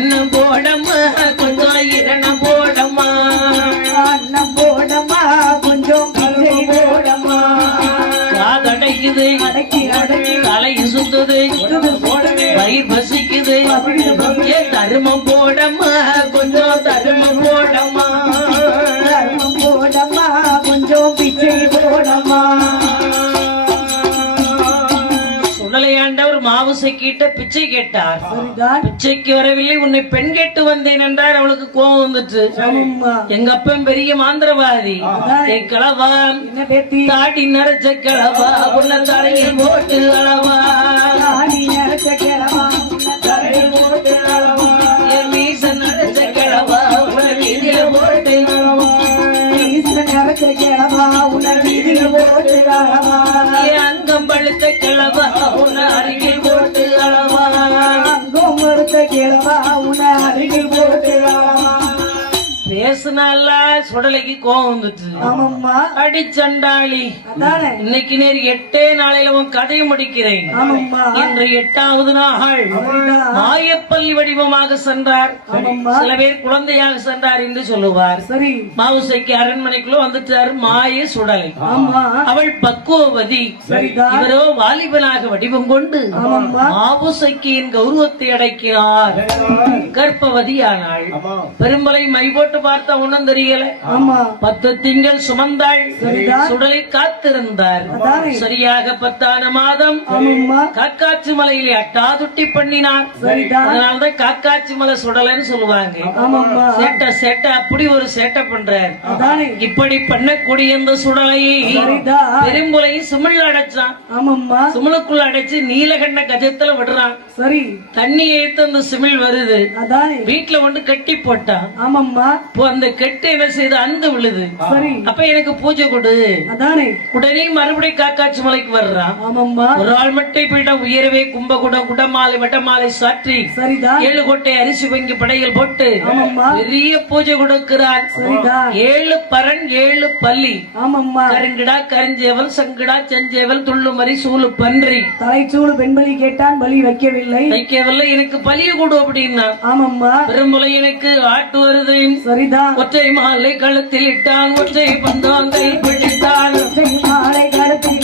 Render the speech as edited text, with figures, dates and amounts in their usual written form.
அண்ணன் போடம்மா கொஞ்சம் இரணம் போடம்மா அண்ணன் போடமா கொஞ்சம் பிச்சை போடமா காதடைக்குது தலை சுத்துது வயிறு பசிக்குது ஏன் தருமம் போடம்மா கொஞ்சம் தருமம் போடம்மா தர்மம் போடமா கொஞ்சம் பிச்சை போடமா சுடலையாண்டவர் மாவுசை கிட்ட பிச்சை கேட்டார். சரிதான். பிச்சைக்கு வரவில்லை, உன்னை பெண் கேட்டு வந்தேன் என்றார். அவளுக்கு கோபம் வந்துட்டு, ஆமாம்மா. எங்க அப்பன் பெரிய மாந்திரவாதி, கிளவா என்ன பேத்தி தாடி நரைச்ச கிளவா உள்ள தலையில் போட்டு அளவா தாடி நரைச்ச கிழவா உள்ள தலையில் போட்டு அளவா என் மீச நரைச்ச கிளவா உள்ள வீதியில போட்டு அளவா ஈஸ்வரன் நரைச்ச கிழவா உள்ள வீதியில் போட்டு அளவா என் அங்கம் பழுத்த கிளவா உள்ள அருகில் போட்டு அளவா அங்கும் மறுத்த கிழவா உள்ள அருகில் போட்டு அளவா பேசுனால சுடலைக்கு கோவம் வந்துட்டு, ஆமாம்மா. அடிச்சண்டாளி அதானே இன்னைக்கு நேர் 8 நாளையில உன் கதையை முடிக்கிறேன். ஆமாம்மா. இன்று 8வது நாள் மாயப்பள்ளி வடிவமாக சென்றார். ஆமாம்மா. சில பேர் குழந்தையாக சென்றார் என்று சொல்லுவார். சரி மாவுசைக்கு அரண்மனைக்குள்ள வந்துட்டார் மாய சுடலை. ஆமா அவள் பக்குவவதி, சரிதான். இவரோ வாலிபனாக வடிவம் கொண்டு ஆமாம்மா. மாவுசைக்கின் கௌரவத்தை அடைக்கிறார். கர்ப்பவதியானாள். பெரும்பலை மை போட்டு பார்த்தா ஒண்ணும் தெரியல. ஆமா 10 திங்கள் சுமந்தாள். சரிதான். சுடலை காத்திருந்தார். அதானே. சரியாக 10ஆன மாதம் ஆமாம்மா. காக்காட்சி மலையிலே அட்டாதுட்டி பண்ணினார். சரிதான். அதனாலதான் காக்காட்சி மலை சுடலைன்னு சொல்லுவாங்க. ஆமாம்மா. சேட்டை அப்படி ஒரு சேட்டை பண்றார். அதானே. இப்படி பண்ணக்கூடிய இந்த சுடலையை சரிதான். பெரும்புலையும் சிமிழ் அடைச்சான். ஆமாம்மா. சிமிழுக்குள்ள அடைச்சு நீலகண்ட கஜத்துல விடுறான். சரி தண்ணி ஏத்து அந்த சிமிழ் வருது. அதானே. வீட்டுல ஒன்று கட்டி போட்டான். ஆமாம்மா. இப்போ அந்த கெட்டு என்ன செய்து அந்து விழுது. சரி அப்ப எனக்கு பூஜை கொடு. அதானே. உடனே மறுபடியும் காக்காட்சி மலைக்கு வர்றான். ஆமாம்மா. ஒரு ஆள் மட்டை பீடம் உயரவே கும்பகுடம் குடமாலை வட்டமாலை சாற்றி சரிதான். 7 கொட்டை அரிசி வங்கி படையில் போட்டு ஆமாம்மா. பெரிய பூஜை கொடுக்கிறார். சரிதான். 7 பரன் 7 பள்ளி, ஆமாம்மா. கருங்கிடா கருஞ்சேவல் சங்கிடா செஞ்சேவல் துள்ளுமரி சூழு பன்றி தலைச்சூடு பெண்பலி கேட்டான் பலி வைக்கவில்லை. வைக்கவில்லை, எனக்கு பலிய கொடு அப்படின்னா. ஆமாம்மா. பெருமுலை எனக்கு ஆட்டு வருது. சரிதான். ஒற்றை மாலை கழுத்தில் இட்டான், ஒற்றை பந்தாங்கை பிடித்தான். மாலை கழுத்தில்